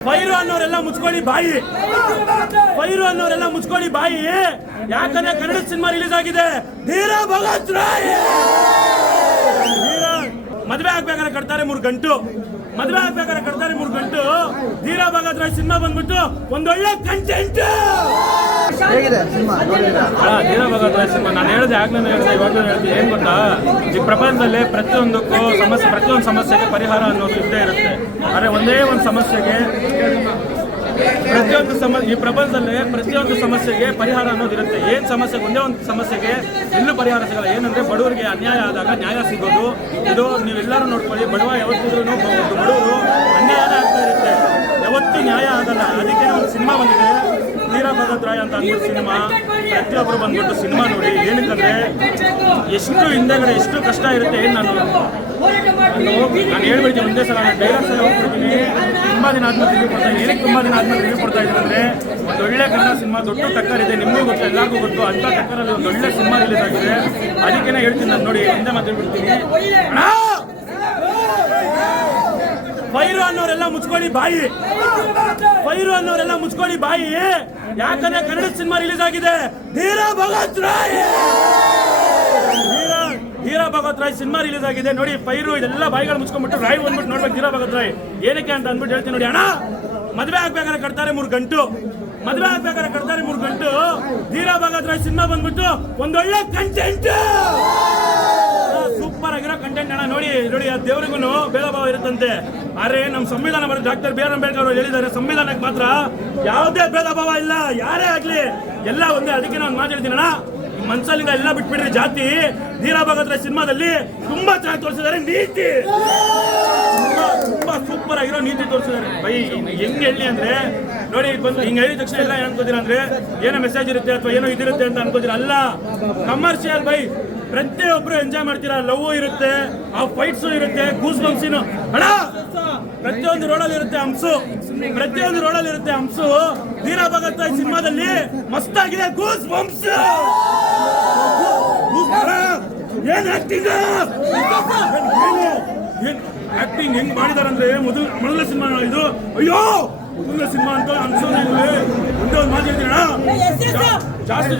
Fire ಅನ್ನೋರೆಲ್ಲ ಮುಚ್ಕೊಳ್ಳಿ ಬಾಯಿ. Fire ಅನ್ನೋರೆಲ್ಲ ಮುಚ್ಕೊಳ್ಳಿ ಬಾಯಿ. ಯಾಕಂದ್ರೆ ಕನ್ನಡ ಸಿನಿಮಾ ರಿಲೀಸ್ ಆಗಿದೆ. ಧೀರ ಭಗತ್ ರಾಯ್! ಮದ್ವೆ ಆಗ್ಬೇಕಾದ್ರೆ ಕಟ್ತಾರೆ ಮೂರು ಗಂಟು. ಮದ್ವೆ ಆಗ್ಬೇಕಾದ್ರೆ ಕಟ್ತಾರೆ ಮೂರು ಗಂಟು. ಧೀರ ಭಗತ್ ರಾಯ್ ಸಿನಿಮಾ ಬಂದ್ಬಿಟ್ಟು ಒಂದೊಳ್ಳೆ ಕಂಟೆಂಟ್ ಹೇಗಿದೆ ನಾನು ಇವಾಗಲೂ ಏನು ಗೊತ್ತಾ? ಈ ಪ್ರಪಂಚದಲ್ಲಿ ಪ್ರತಿಯೊಂದಕ್ಕೂ ಸಮಸ್ಯೆ, ಪ್ರತಿಯೊಂದು ಸಮಸ್ಯೆಗೆ ಪರಿಹಾರ ಅನ್ನೋದು ಇದ್ದೇ ಇರುತ್ತೆ. ಆದರೆ ಒಂದೇ ಒಂದು ಸಮಸ್ಯೆಗೆ ಪ್ರತಿಯೊಂದು ಸಮ, ಈ ಪ್ರಪಂಚದಲ್ಲಿ ಪ್ರತಿಯೊಂದು ಸಮಸ್ಯೆಗೆ ಪರಿಹಾರ ಅನ್ನೋದು ಇರುತ್ತೆ. ಏನು ಸಮಸ್ಯೆಗೆ ಒಂದೇ ಒಂದು ಸಮಸ್ಯೆಗೆ ಎಲ್ಲೂ ಪರಿಹಾರ ಸಿಗಲ್ಲ. ಏನಂದ್ರೆ ಬಡವರಿಗೆ ಅನ್ಯಾಯ ಆದಾಗ ನ್ಯಾಯ ಸಿಗೋದು. ಇದು ನೀವೆಲ್ಲರೂ ನೋಡ್ಕೊಳ್ಳಿ, ಬಡವ ಯಾವತ್ತಿದ್ರು ಬಡವರು ಅನ್ಯಾಯನೇ ಆಗ್ತಾ ಇರುತ್ತೆ ಯಾವತ್ತೂ ನ್ಯಾಯ ಆಗಲ್ಲ ಅದಕ್ಕೆ ಒಂದು ಸಿನಿಮಾ ಬಂದಿದೆ ವೀರ ಭಗತ್ ರಾಯ್ ಅಂತ ಅಂದ್ಬಿಟ್ಟು ಸಿನಿಮಾ ಪ್ರತಿಯೊಬ್ಬರು ಬಂದ್ಬಿಟ್ಟು ಸಿನಿಮಾ ನೋಡಿ ಏನಕ್ಕಂದ್ರೆ ಎಷ್ಟು ಹಿಂದೆಗಡೆ ಎಷ್ಟು ಕಷ್ಟ ಇರುತ್ತೆ ಏನು ನಾನು ನಾನು ಹೇಳ್ಬಿಡ್ತೀನಿ ಒಂದೇ ಸಲ ನಾನು ಡೈರೆಕ್ಟ್ ಸಲ ಹೋಗ್ಬಿಡ್ತೀನಿ. ತುಂಬಾ ದಿನ ಆದ್ಮೇಲೆ ರಿವ್ಯೂ ಕೊಡ್ತಾ ಇದ್ದೀನಿ. ಏನಕ್ಕೆ ತುಂಬಾ ದಿನ ಆದ್ಮೇಲೆ ರಿವ್ಯೂ ಕೊಡ್ತಾ ಇದ್ದೀನಿ ಅಂದ್ರೆ ಒಂದು ಒಳ್ಳೆ ಕನ್ನಡ ಸಿನಿಮಾ ದೊಡ್ಡ ಟಕ್ಕರ್ ಇದೆ ನಿಮಗೂ ಗೊತ್ತು ಎಲ್ಲರಿಗೂ ಗೊತ್ತು ಅಂತ ಟಕ್ಕರಲ್ಲಿ ಒಂದು ಒಳ್ಳೆ ಸಿನಿಮಾ ರಿಲೀಸ್ ಆಗಿದೆ. ಅದಕ್ಕೇನೆ ಹೇಳ್ತೀನಿ ನಾನು ನೋಡಿ ಒಂದೇ ಮಾತು ಫೈರು ಅನ್ನೋರೆಲ್ಲ ಮುಚ್ಕೊಳ್ಳಿ ಬಾಯಿ. ಪೈರು ಅನ್ನೋರೆಲ್ಲ ಮುಚ್ಕೊಳ್ಳಿ ಬಾಯಿ. ಯಾಕಂದ್ರೆ ಕನ್ನಡ ಸಿನಿಮಾ ರಿಲೀಸ್ ಆಗಿದೆ. ಧೀರ ಭಗತ್ ರಾಯ್. ಧೀರ ಭಗತ್ ರಾಯ್ ಸಿನಿಮಾ ರಿಲೀಸ್ ಆಗಿದೆ. ನೋಡಿ ಪೈರು ಇದೆಲ್ಲ ಬಾಯಿಗಳು ಮುಚ್ಕೊಂಡ್ಬಿಟ್ಟು ರಾಯ್ ಬಂದ್ಬಿಟ್ಟು ನೋಡ್ಬೇಕು ಧೀರ ಭಗತ್ ರಾಯ್. ಏನಕ್ಕೆ ಅಂತ ಅಂದ್ಬಿಟ್ಟು ಹೇಳ್ತೀನಿ ನೋಡಿ, ಅಣ್ಣ, ಮದ್ವೆ ಆಗ್ಬೇಕಾದ್ರೆ ಕಟ್ತಾರೆ ಮೂರು ಗಂಟು. ಮದ್ವೆ ಆಗ್ಬೇಕಾದ್ರೆ ಕಟ್ತಾರೆ ಮೂರು ಗಂಟು. ಧೀರ ಭಗತ್ ರಾಯ್ ಸಿನಿಮಾ ಬಂದ್ಬಿಟ್ಟು ಒಂದೊಳ್ಳೆ ಕಂಟೆಂಟ್ ಸೂಪರ್ ಆಗಿರೋ ಕಂಟೆಂಟ್ ಅಣ್ಣ, ನೋಡಿ ನೋಡಿ, ಆ ದೇವರಿಗೂ ಭಾವ ಇರುತ್ತಂತೆ. ಆದ್ರೆ ನಮ್ಮ ಸಂವಿಧಾನ ಬರೋ ಡಾಕ್ಟರ್ ಬಿ ಆರ್ ಅಂಬೇಡ್ಕರ್ ಅವರು ಹೇಳಿದ್ದಾರೆ, ಸಂವಿಧಾನಕ್ಕೆ ಮಾತ್ರ ಯಾವುದೇ ಭೇದ ಭಾವ ಇಲ್ಲ, ಯಾರೇ ಆಗ್ಲಿ, ಎಲ್ಲ ಒಂದೇ. ಅದಕ್ಕೆ ನಾನು ಮಾತಾಡ್ತೀನಿ ಅಣ್ಣ. ಮನ್ಸಲ್ಲಿಂದ ಎಲ್ಲ ಬಿಟ್ಬಿಡ್ರಿ, ಜಾತಿ ನೀರಾ ಸಿನಿಮಾದಲ್ಲಿ ತುಂಬಾ ಚೆನ್ನಾಗಿ ತೋರಿಸಿದ್ದಾರೆ, ನೀತಿ. ತುಂಬಾ ಸೂಪರ್ ಆಗಿರೋ ನೀತಿ ತೋರಿಸಿದ್ದಾರೆ. ಬೈ, ಹೆಂಗ್ ಹೇಳಿ ಅಂದ್ರೆ, ನೋಡಿ, ಬಂದು ಹಿಂಗ್ ಹೇಳಿದ ತಕ್ಷಣ ಎಲ್ಲ ಏನ್ ಅನ್ಕೋತೀರ ಅಂದ್ರೆ, ಏನೋ ಮೆಸೇಜ್ ಇರುತ್ತೆ ಅಥವಾ ಏನೋ ಇದಿರುತ್ತೆ ಅಂತ ಅನ್ಕೋತೀರ. ಅಲ್ಲ ಕಮರ್ಷಿಯಲ್ ಬೈ ಪ್ರತಿಯೊಬ್ರು ಎಂಜಾಯ್ ಮಾಡ್ತೀರಾ? ಲವ್ ಇರುತ್ತೆ ಆ ಫೈಟ್ಸ್ ಇರುತ್ತೆ ಗೂಸ್ ಬಂಪ್ಸಿನು ಅಣ್ಣ ಪ್ರತಿಯೊಂದು ರೋಡಲ್ಲಿ ಇರುತ್ತೆ ಹಂಸು. ಪ್ರತಿಯೊಂದು ರೋಡಲ್ಲಿ ಇರುತ್ತೆ ಹಂಸು. ವೀರ ಭಗತ್ ಸಿನಿಮಾದಲ್ಲಿ ಸಿನಿಮಾದಲ್ಲಿ ಮಸ್ತಾಗಿದೆ ಗೂಸ್ ಬಂಪ್ಸ್ ಏನ್ ಆಕ್ಟಿಂಗ್ ಆಕ್ಟಿಂಗ್ ಹೆಂಗ್ ಮಾಡಿದಾರಂದ್ರೆ ಮೊದಲು ಮೊದಲ ಸಿನಿಮಾ ಇದು. ಅಯ್ಯೋ ಮೊದಲ ಸಿನಿಮಾ ಅಂತ ಅನ್ಸೋದೇ ಇಲ್ಲ ಒಂದೇ ಒಂದು ಮಾತು. ಜಾಸ್ತಿ